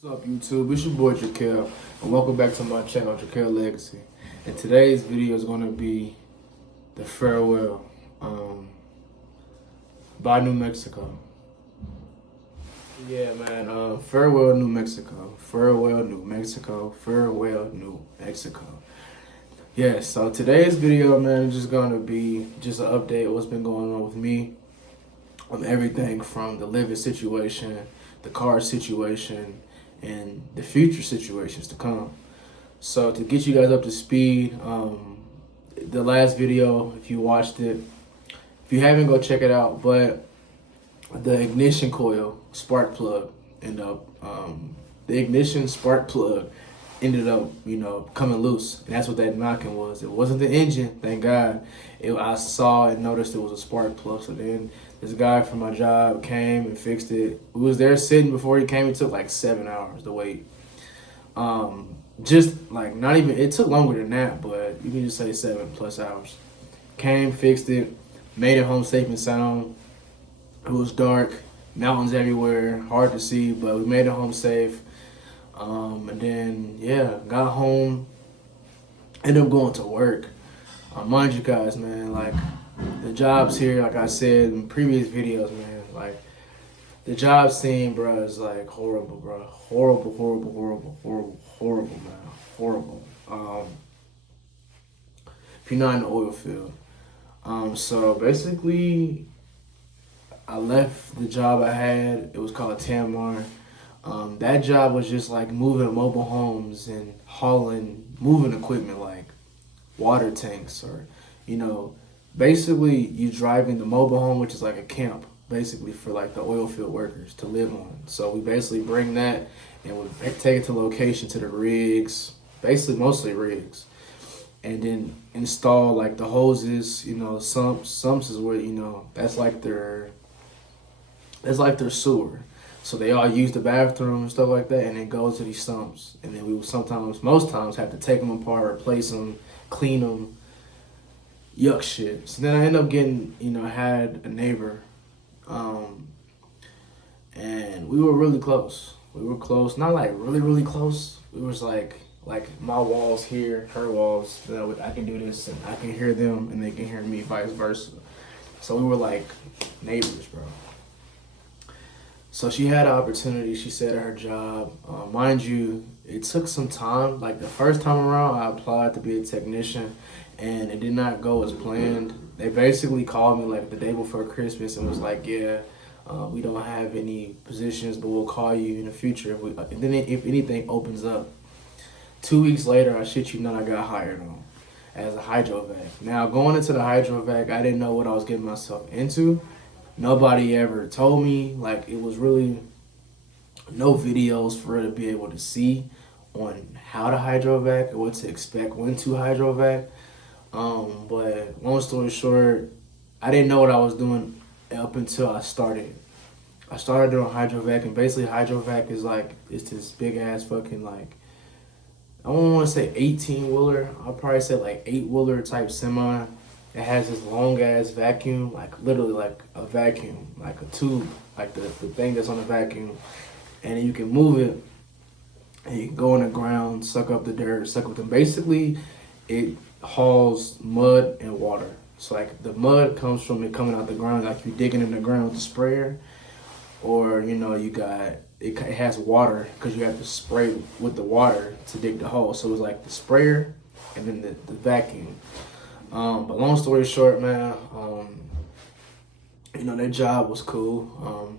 What's up, YouTube? It's your boy Dra'Quel, and welcome back to my channel, Dra'Quel Legacy. And today's video is going to be the farewell by New Mexico. Yeah, man. Farewell, New Mexico. Farewell, New Mexico. Farewell, New Mexico. Yeah. So today's video, man, is just going to be just an update of what's been going on with me, on everything from the living situation, the car situation, and the future situations to come. So to get you guys up to speed, the last video, if you watched it, if you haven't, go check it out. But the ignition coil spark plug ended up, the ignition spark plug ended up, coming loose, and that's what that knocking was. It wasn't the engine, thank God. I saw and noticed it was a spark plug. So then this guy from my job came and fixed it. We was there sitting before he came. It took like 7 hours to wait. Just like not even, it took longer than that, but you can just say 7+ hours. Came, fixed it, made it home safe and sound. It was dark, mountains everywhere, hard to see, but we made it home safe. And then, yeah, got home, ended up going to work. Mind you guys, man, like, the jobs here, like I said in previous videos, man, like, the job scene, bro, is like horrible, bro. Horrible, man. Horrible. If you're not in the oil field. So basically, I left the job I had. It was called Tamar. That job was just like moving mobile homes and moving equipment like water tanks or, basically you driving the mobile home, which is like a camp, basically for like the oil field workers to live on. So we basically bring that and we take it to location to the rigs, basically mostly rigs, and then install like the hoses, sumps is where, that's like their sewer. So they all use the bathroom and stuff like that, and it goes to these sumps. And then we would most times have to take them apart, replace them, clean them, yuck shit. So then I ended up getting, had a neighbor, and we were really close. We were close, not like really, really close. It was like my walls here, her walls. I can do this, and I can hear them, and they can hear me, vice versa. So we were like neighbors, bro. So she had an opportunity, she said, at her job. Mind you, it took some time. Like the first time around, I applied to be a technician and it did not go as planned. They basically called me like the day before Christmas and was like, yeah, we don't have any positions, but we'll call you in the future if anything opens up. 2 weeks later, I shit you not, I got hired on as a hydrovac. Now, going into the hydrovac, I didn't know what I was getting myself into. Nobody ever told me, like, it was really no videos for her to be able to see on how to hydrovac or what to expect when to hydrovac. But long story short, I didn't know what I was doing up until I started. I started doing hydrovac, and basically hydrovac is like, it's this big ass fucking like, I don't want to say 18-wheeler. I'll probably say like 8-wheeler type semi. It has this long ass vacuum, like literally like a vacuum, like a tube, like the thing that's on the vacuum. And you can move it and you can go in the ground, suck up the dirt, suck up the, basically it hauls mud and water. So like the mud comes from it coming out the ground, like you're digging in the ground with the sprayer, or you got, it has water because you have to spray with the water to dig the hole. So it's like the sprayer and then the vacuum. But long story short, man, that job was cool.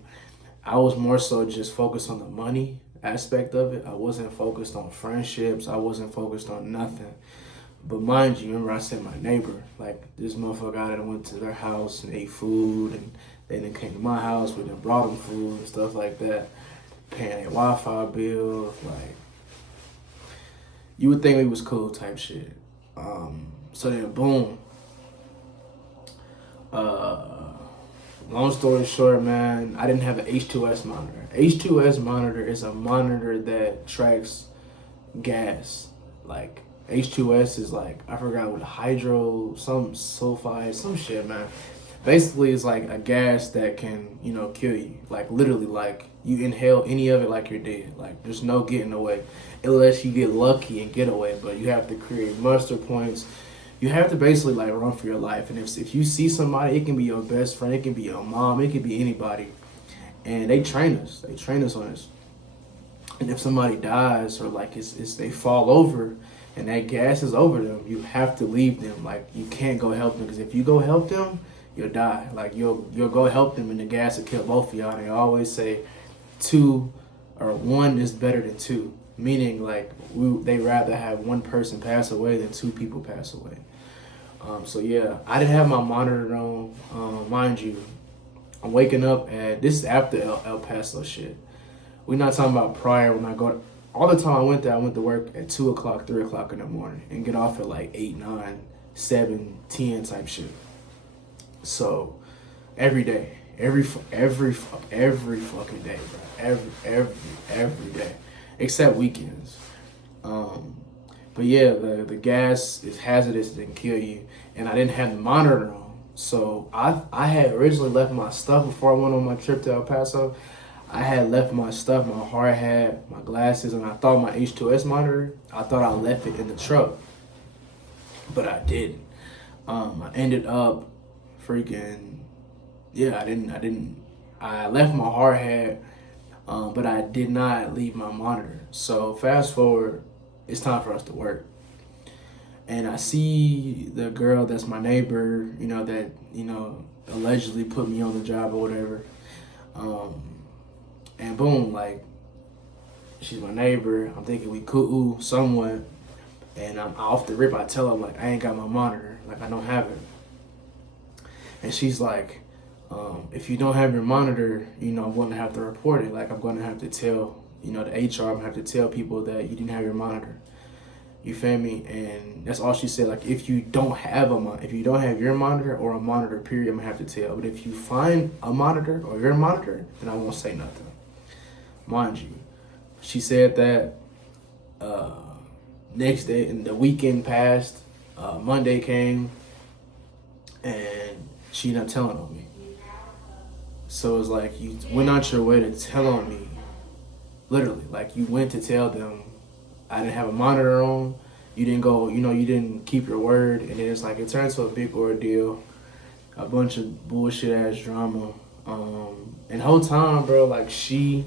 I was more so just focused on the money aspect of it. I wasn't focused on friendships. I wasn't focused on nothing. But mind you, remember I said my neighbor, like this motherfucker, I done went to their house and ate food, and they then came to my house, we done brought them food and stuff like that, paying their Wi-Fi bill, like, you would think we was cool type shit. So then, boom. Long story short, man, I didn't have an H2S monitor. H2S monitor is a monitor that tracks gas. Like, H2S is like, I forgot what hydro, some sulfide, some shit, man. Basically, it's like a gas that can, you know, kill you. Like literally, like you inhale any of it, like you're dead. Like there's no getting away, unless you get lucky and get away. But you have to create muster points. You have to basically like run for your life. And if you see somebody, it can be your best friend, it can be your mom, it can be anybody. And they train us. They train us on this. And if somebody dies or like it's they fall over and that gas is over them, you have to leave them. Like you can't go help them, because if you go help them, you'll die. Like you'll go help them and the gas will kill both of y'all. They always say two or one is better than two, meaning like they rather have one person pass away than two people pass away. So yeah, I didn't have my monitor on. Mind you, I'm waking up at this is after El Paso shit. We're not talking about prior when I go. All the time I went there, I went to work at 2 o'clock, 3 o'clock in the morning, and get off at like 8, 9, 7, 10 type shit. So every day, every fucking day, bro. Every day, except weekends. But yeah, the gas is hazardous and can kill you, and I didn't have the monitor on. So I had originally left my stuff before I went on my trip to El Paso. I had left my stuff, my hard hat, my glasses, and I thought my H2S monitor, I thought I left it in the truck, but I didn't. I ended up freaking, yeah, I left my hard hat, but I did not leave my monitor. So fast forward, it's time for us to work. And I see the girl that's my neighbor, that, allegedly put me on the job or whatever. And boom, like, she's my neighbor. I'm thinking we cool somewhat. And I'm off the rip. I tell her, like, I ain't got my monitor. Like, I don't have it. And she's like, if you don't have your monitor, I'm going to have to report it. Like, I'm going to have to tell, the HR, I'm going to have to tell people that you didn't have your monitor. You feel me? And that's all she said. Like, if you don't have your monitor or a monitor, period, I'm going to have to tell. But if you find a monitor or your monitor, then I won't say nothing. Mind you, she said that next day, and the weekend passed, Monday came, and she not telling on me. So it's like you went out your way to tell on me. Literally, like you went to tell them I didn't have a monitor on. You didn't go, you didn't keep your word. And then it's like, it turned to a big ordeal, a bunch of bullshit ass drama. And the whole time, bro, like she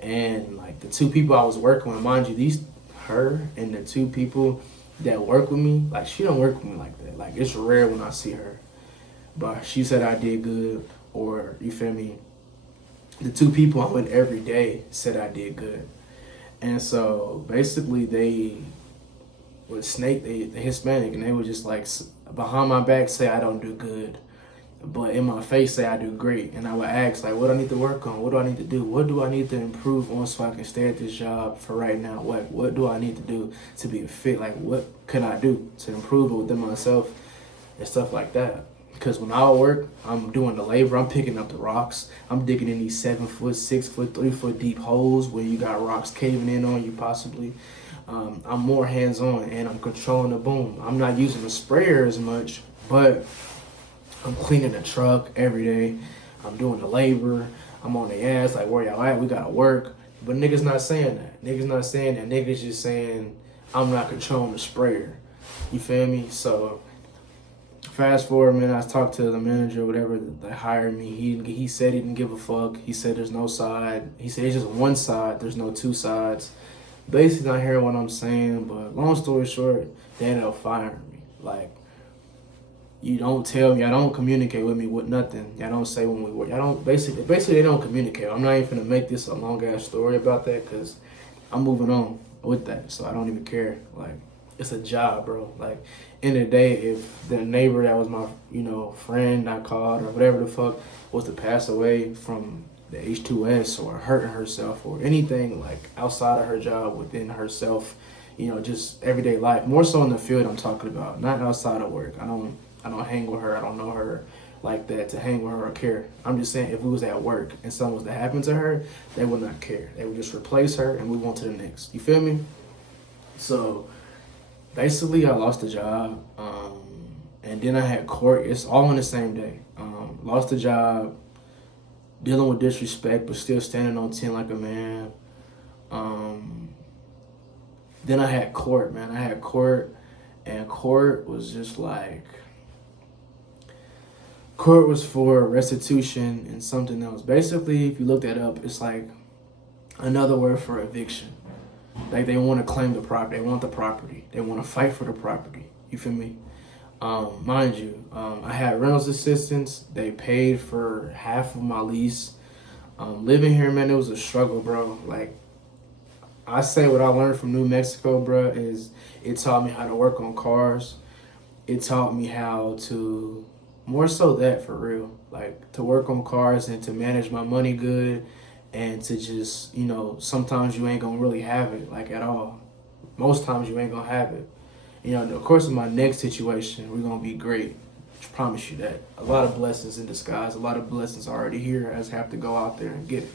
and like the two people I was working with, mind you, her and the two people that work with me, like she don't work with me like that. Like it's rare when I see her. But she said I did good, or you feel me? The two people I'm with every day said I did good. And so basically they would snake, they Hispanic, and they would just like behind my back say I don't do good, but in my face say I do great. And I would ask like, what do I need to work on? What do I need to do? What do I need to improve on so I can stay at this job for right now? What do I need to do to be a fit? Like what can I do to improve within myself and stuff like that? Because when I work, I'm doing the labor, I'm picking up the rocks, I'm digging in these 7 foot, 6 foot, 3 foot deep holes where you got rocks caving in on you possibly. I'm more hands-on and I'm controlling the boom. I'm not using the sprayer as much, but I'm cleaning the truck every day. I'm doing the labor. I'm on the ass, like where y'all at? We gotta work. But niggas not saying that. Niggas just saying I'm not controlling the sprayer. You feel me? So fast forward, man, I talked to the manager, whatever, that hired me. He said he didn't give a fuck. He said there's no side. He said it's just one side. There's no two sides. Basically not hearing what I'm saying, but long story short, they ended up firing me. Like, you don't tell me, y'all don't communicate with me with nothing. Y'all don't say when we work. Y'all don't, basically they don't communicate. I'm not even gonna make this a long ass story about that because I'm moving on with that. So I don't even care. Like, it's a job, bro. Like, in the day, if the neighbor that was my, friend I called or whatever the fuck was to pass away from the H2S or hurting herself or anything like outside of her job, within herself, just everyday life, more so in the field I'm talking about, not outside of work. I don't hang with her. I don't know her like that to hang with her or care. I'm just saying if we was at work and something was to happen to her, they would not care. They would just replace her and move on to the next. You feel me? So basically, I lost the job. and then I had court. It's all on the same day. Lost the job, dealing with disrespect, but still standing on 10 like a man. Then I had court, man. I had court, and court was just like, court was for restitution and something else. Basically, if you look that up, it's like another word for eviction. Like they want to claim the property, they want the property, they want to fight for the property. You feel me? Mind you, I had rentals assistance. They paid for half of my lease. Living here, man, it was a struggle, bro. Like I say, what I learned from New Mexico, bro, is it taught me how to work on cars. It taught me how to, more so that for real, like to work on cars and to manage my money good, and to just, you know, sometimes you ain't gonna really have it, like at all. Most times you ain't gonna have it. You know, of course, in my next situation, we're gonna be great. I promise you that. A lot of blessings in disguise. A lot of blessings already here. I just have to go out there and get it.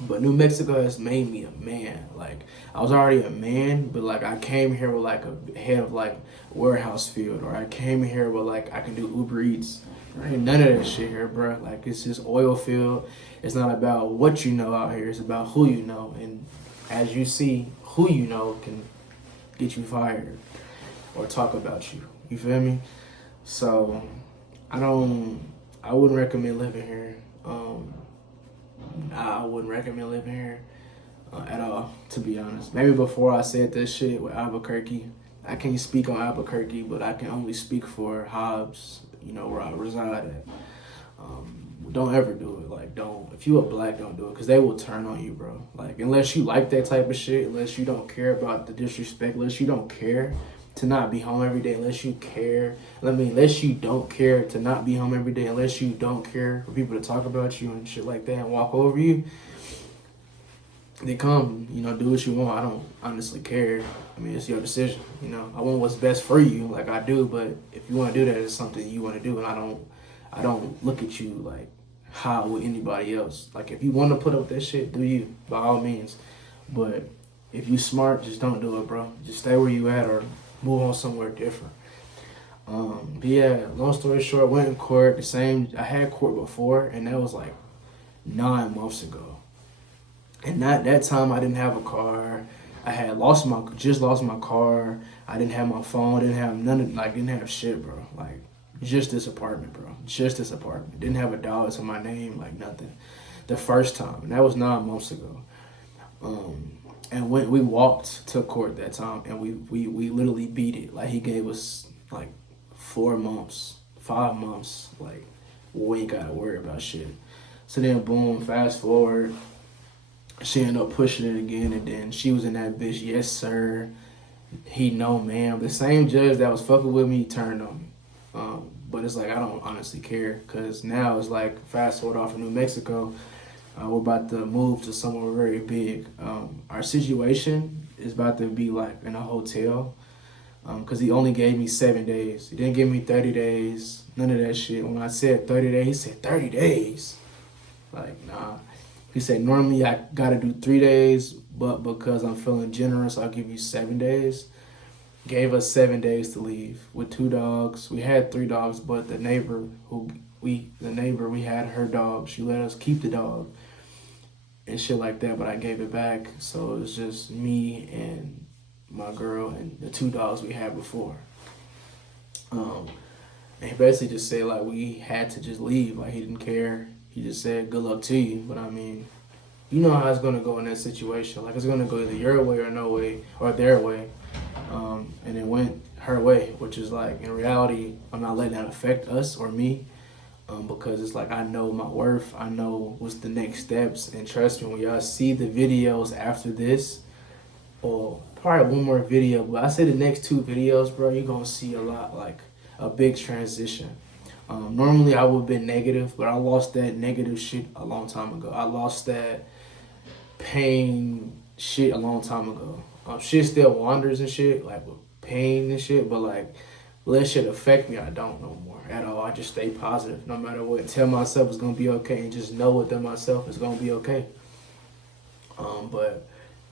But New Mexico has made me a man. Like I was already a man, but like I came here with like a head of like warehouse field, or I came here with like I can do Uber Eats. There ain't none of that shit here, bro. Like it's just oil field. It's not about what you know out here. It's about who you know. And as you see, who you know can get you fired or talk about you. You feel me? So I wouldn't recommend living here. I wouldn't recommend living here at all, to be honest. Maybe before I said this shit with Albuquerque, I can't speak on Albuquerque, but I can only speak for Hobbs, you know, where I reside at. Don't ever do it. Like, don't. If you a black, don't do it, because they will turn on you, bro. Like, unless you like that type of shit, unless you don't care about the disrespect, unless you don't care to not be home every day, unless you care. Unless you don't care to not be home every day, unless you don't care for people to talk about you and shit like that and walk over you, they come, you know, do what you want. I don't honestly care. I mean, it's your decision. You know, I want what's best for you, like I do. But if you want to do that, it's something you want to do, and I don't look at you like how with anybody else. Like if you want to put up that shit, do you, by all means. But if you smart, just don't do it, bro. Just stay where you at or move on somewhere different. But yeah, long story short, went in court. I had court before, and that was like 9 months ago. And that time I didn't have a car. I had just lost my car. I didn't have my phone. Didn't have shit, bro. Like just this apartment, bro. Just this apartment. Didn't have $1 to my name, like nothing. The first time, and that was 9 months ago. And we walked to court that time, and we literally beat it. Like he gave us like 4 months, 5 months. Like we ain't gotta worry about shit. So then, boom, fast forward. She ended up pushing it again, and then she was in that bitch. Yes, sir. He no, ma'am. The same judge that was fucking with me turned on me. But it's like I don't honestly care, because now it's like fast forward off of New Mexico. We're about to move to somewhere very big. Our situation is about to be like in a hotel, because he only gave me 7 days. He didn't give me 30 days. None of that shit. When I said 30 days, he said 30 days. Like, nah. He said, normally I gotta do 3 days, but because I'm feeling generous, I'll give you 7 days. Gave us 7 days to leave with 2 dogs. We had 3 dogs, but the neighbor we had her dog. She let us keep the dog and shit like that, but I gave it back. So it was just me and my girl and the 2 dogs we had before. And he basically just said like we had to just leave. Like he didn't care. He just said good luck to you. But I mean, you know how it's gonna go in that situation. Like it's gonna go either your way or no way or their way. And it went her way, which is like in reality, I'm not letting that affect us or me. Because it's like I know my worth, I know what's the next steps, and trust me, when y'all see the videos after this, or probably one more video, but I say the next 2 videos, bro, you're gonna see a lot, like a big transition. Normally I would have been negative, but I lost that negative shit a long time ago. I lost that pain shit a long time ago. Shit still wanders and shit, like with pain and shit, but like let shit affect me, I don't no more at all. I just stay positive no matter what. Tell myself it's gonna be okay, and just know within myself it's gonna be okay. But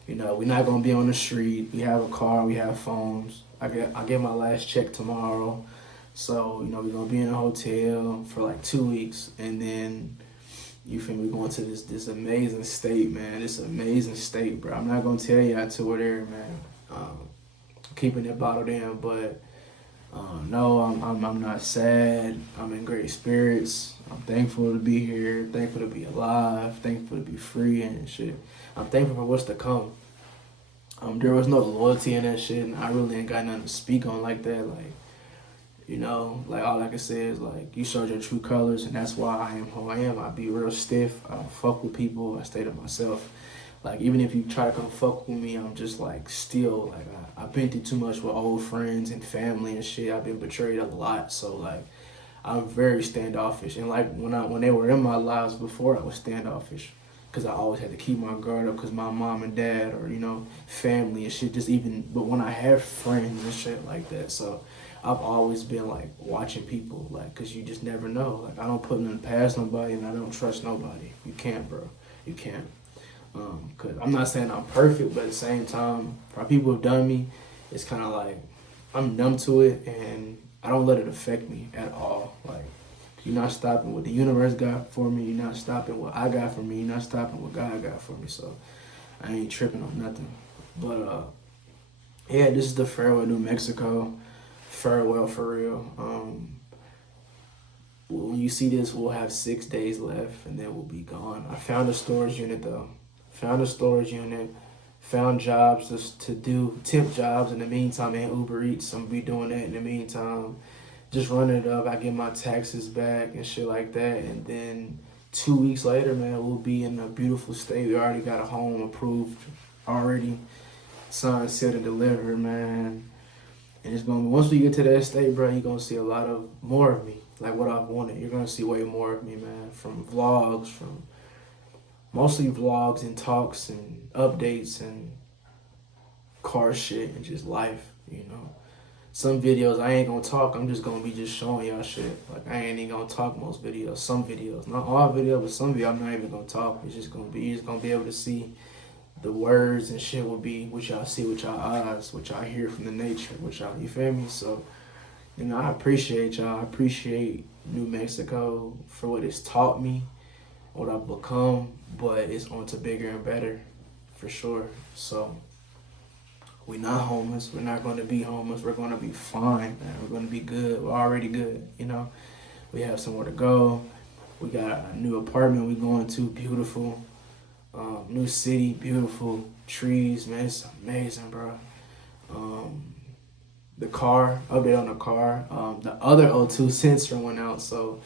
you know, we're not gonna be on the street. We have a car, we have phones. I get my last check tomorrow. So, you know, we're gonna be in a hotel for like 2 weeks, and then you feel me, going to this amazing state, man. This amazing state, bro. I'm not gonna tell you I toured there, man. Keeping it bottled in, but no, I'm not sad. I'm in great spirits. I'm thankful to be here. Thankful to be alive. Thankful to be free and shit. I'm thankful for what's to come. There was no loyalty in that shit, and I really ain't got nothing to speak on like that. Like, you know, like all I can say is like you showed your true colors, and that's why I am who I am. I be real stiff. I don't fuck with people. I stay to myself. Like even if you try to come fuck with me, I'm just like still like I've been through too much with old friends and family and shit. I've been betrayed a lot, so like I'm very standoffish. And like when they were in my lives before, I was standoffish because I always had to keep my guard up because my mom and dad or, you know, family and shit, just even, but when I have friends and shit like that, so I've always been like watching people, like, cause you just never know. Like I don't put nothing past nobody, and I don't trust nobody. You can't, bro. You can't. Cause I'm not saying I'm perfect, but at the same time, for people who've done me, it's kind of like I'm numb to it, and I don't let it affect me at all. Like you're not stopping what the universe got for me. You're not stopping what I got for me. You're not stopping what God got for me. So I ain't tripping on nothing. But yeah, this is the farewell New Mexico. Farewell for real. When you see this, we'll have 6 days left, and then we'll be gone. I found a storage unit though. Found a storage unit. Found jobs to do temp jobs in the meantime, and Uber Eats. I'm be doing that in the meantime. Just running it up. I get my taxes back and shit like that, and then 2 weeks later, man, we'll be in a beautiful state. We already got a home approved, already signed, sealed, and delivered, man. And it's gonna be, once we get to that state, bro, you're gonna see a lot of more of me, like what I've wanted. You're gonna see way more of me, man, from vlogs, from mostly vlogs and talks and updates and car shit and just life, you know. Some videos I ain't gonna talk. I'm just gonna be just showing y'all shit. Like I ain't even gonna talk most videos. Some videos, not all videos, but some videos I'm not even gonna talk. It's just gonna be, you're just gonna be able to see the words and shit will be what y'all see with y'all eyes, what y'all hear from the nature, what y'all, you feel me? So, you know, I appreciate y'all. I appreciate New Mexico for what it's taught me, what I've become, but it's on to bigger and better, for sure. So, we're not homeless. We're not going to be homeless. We're going to be fine, man. We're going to be good. We're already good, you know? We have somewhere to go. We got a new apartment we're going to, beautiful. New city, beautiful trees, man. It's amazing, bro. The car, update on the car. The other O2 sensor went out, so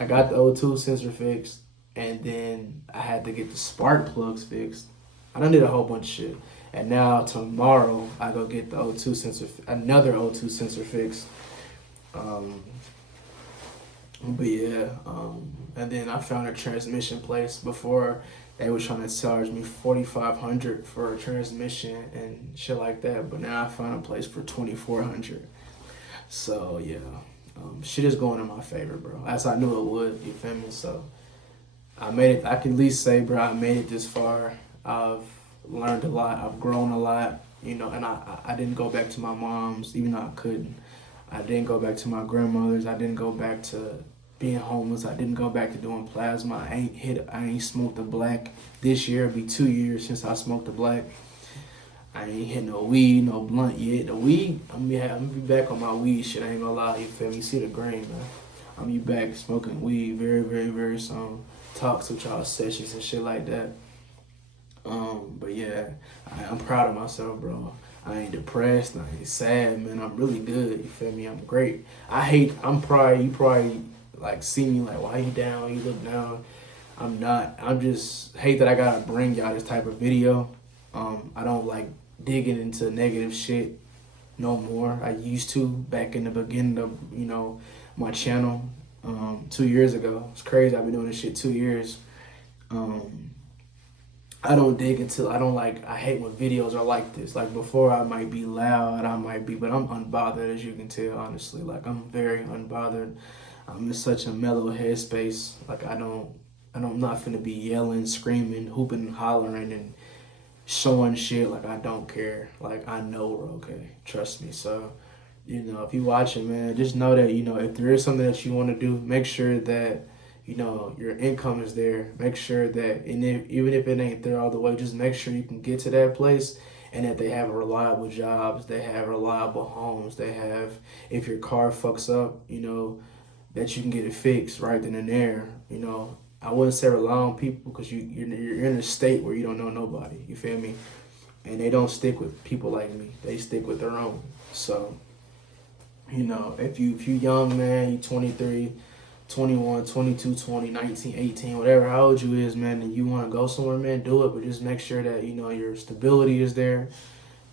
I got the O2 sensor fixed, and then I had to get the spark plugs fixed. I done did a whole bunch of shit, and now tomorrow I go get the O2 sensor, another O2 sensor fixed. But yeah, and then I found a transmission place. Before they were trying to charge me $4,500 for a transmission and shit like that, but now I found a place for $2,400. So yeah, shit is going in my favor, bro. As I knew it would. You feel me? So I made it. I can at least say, bro, I made it this far. I've learned a lot. I've grown a lot. You know, and I didn't go back to my mom's, even though I couldn't. I didn't go back to my grandmother's. I didn't go back to being homeless. I didn't go back to doing plasma. I ain't smoked a black. This year it'll be 2 years since I smoked a black. I ain't hit no weed, no blunt yet. The weed, I'm gonna be back on my weed shit. I ain't gonna lie, you feel me? You see the grain, man. I'm be back smoking weed very, very, very soon. Talks with y'all sessions and shit like that. But yeah, I'm proud of myself, bro. I ain't depressed. I ain't sad, man. I'm really good. You feel me? I'm great. You probably like see me like, why you down? You look down. I'm not. I'm just hate that I gotta bring y'all this type of video. I don't like digging into negative shit no more. I used to back in the beginning of, you know, my channel 2 years ago. It's crazy. I've been doing this shit 2 years. I don't dig into, I hate when videos are like this. Like before I might be loud, but I'm unbothered, as you can tell, honestly. Like I'm very unbothered. I'm in such a mellow headspace. Like I'm not finna be yelling, screaming, hooping and hollering and showing shit. Like I don't care. Like I know we're okay. Trust me. So if you watching, man, just know that, if there is something that you want to do, make sure that, your income is there. Make sure that, even if it ain't there all the way, just make sure you can get to that place and that they have reliable jobs, they have reliable homes, they have, if your car fucks up, that you can get it fixed right then and there. I wouldn't say rely on people because you're in a state where you don't know nobody. You feel me? And they don't stick with people like me. They stick with their own. So, if you young, man, you 23, 21, 22, 20, 19, 18, whatever, how old you is, man, and you want to go somewhere, man, do it. But just make sure that, your stability is there.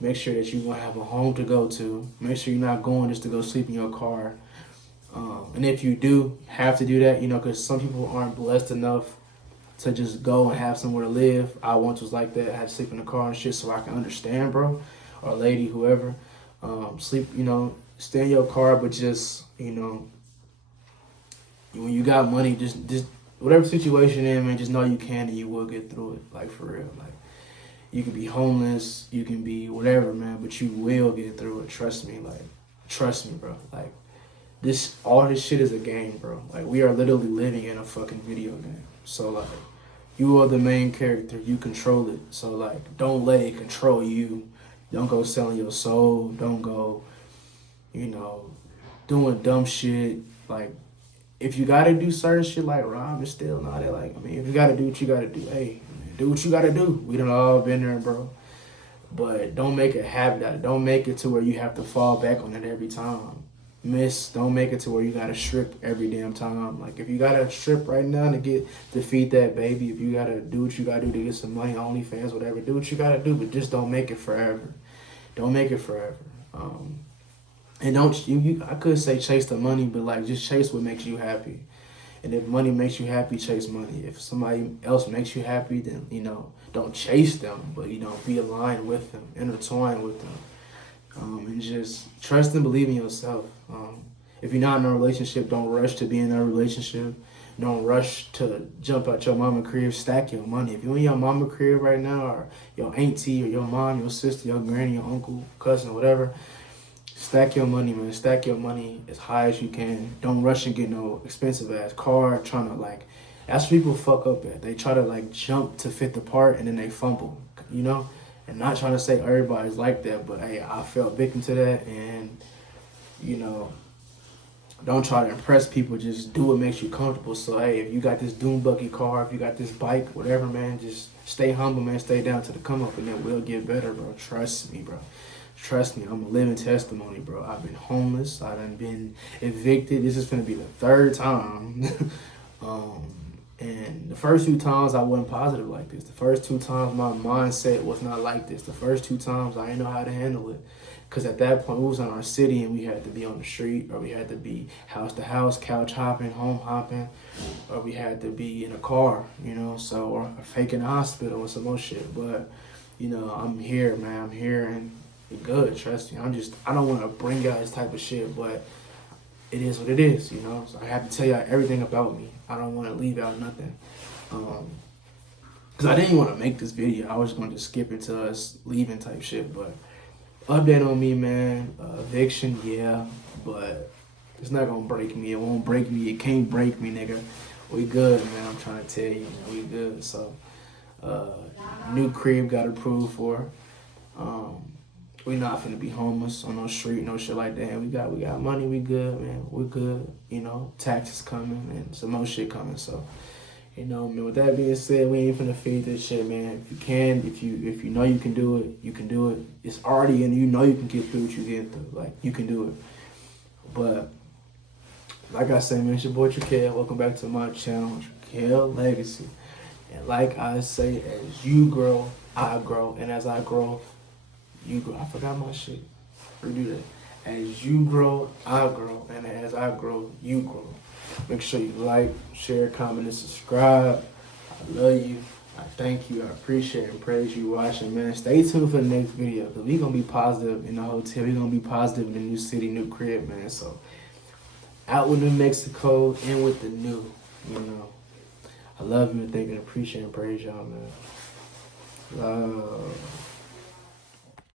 Make sure that you're going to have a home to go to. Make sure you're not going just to go sleep in your car. And if you do have to do that, because some people aren't blessed enough to just go and have somewhere to live. I once was like that. I had to sleep in the car and shit, so I can understand, bro, or lady, whoever. Sleep, stay in your car, but just, when you got money, just whatever situation you're in, man, just know you can and you will get through it. Like, for real. Like, you can be homeless, you can be whatever, man, but you will get through it. Trust me, bro. Like, all this shit is a game, bro. Like, we are literally living in a fucking video game. So, like, you are the main character. You control it. So, like, don't let it control you. Don't go selling your soul. Don't go, doing dumb shit. Like, if you gotta do certain shit like rob and steal and all that, like, if you gotta do what you gotta do, hey, man, do what you gotta do. We done all been there, bro. But don't make a habit out of it. Don't make it to where you have to fall back on it every time. Don't make it to where you gotta strip every damn time. Like, if you gotta strip right now to feed that baby, if you gotta do what you gotta do to get some money, OnlyFans, whatever, do what you gotta do, but just don't make it forever. Don't make it forever. And I could say chase the money, but like, just chase what makes you happy. And if money makes you happy, chase money. If somebody else makes you happy, then, don't chase them, but, be aligned with them, intertwine with them. And just trust and believe in yourself. If you're not in a relationship, don't rush to be in a relationship. Don't rush to jump out your mama crib. Stack your money. If you're in your mama crib right now, or your auntie, or your mom, your sister, your granny, your uncle, cousin, whatever, stack your money, man. Stack your money as high as you can. Don't rush and get no expensive ass car. Trying to, like, that's what people fuck up at. They try to, like, jump to fit the part and then they fumble, And not trying to say everybody's like that, but hey, I fell victim to that. And, don't try to impress people. Just do what makes you comfortable. So, hey, if you got this doom buggy car, if you got this bike, whatever, man, just stay humble, man. Stay down to the come up, and it will get better, bro. Trust me, bro. Trust me. I'm a living testimony, bro. I've been homeless. I done been evicted. This is going to be the third time. And the first 2 times I wasn't positive like this. The first 2 times my mindset was not like this. The first 2 times I didn't know how to handle it. Because at that point we was in our city and we had to be on the street, or we had to be house to house, couch hopping, home hopping, or we had to be in a car, so, or faking a hospital or some more shit. But, I'm here, man. I'm here and it's good. Trust me. I don't want to bring out this type of shit, but it is what it is, So I have to tell y'all everything about me. I don't want to leave out nothing. Because I didn't want to make this video. I was going to skip into us leaving type shit. But update on me, man. Eviction, yeah. But it's not going to break me. It won't break me. It can't break me, nigga. We good, man. I'm trying to tell you. We good. So, new crib got approved for. We not finna be homeless on no street, no shit like that. We got money, we good, man. We good, taxes coming and some more shit coming. So, man, with that being said, we ain't finna feed this shit, man. If you can, if you know you can do it, you can do it. It's already in you know you can get through what you get through. Like, you can do it. But like I said, man, it's your boy Dra'Quel. Welcome back to my channel, Dra'Quel Legacy. And like I say, as you grow, I grow, and as I grow, you grow. I forgot my shit. Redo that. As you grow, I grow. And as I grow, you grow. Make sure you like, share, comment, and subscribe. I love you. I thank you. I appreciate and praise you watching, man. Stay tuned for the next video, because we're going to be positive in the hotel. We're going to be positive in the new city, new crib, man. So, out with New Mexico, in with the new, I love you and thank and appreciate and praise y'all, man. Love.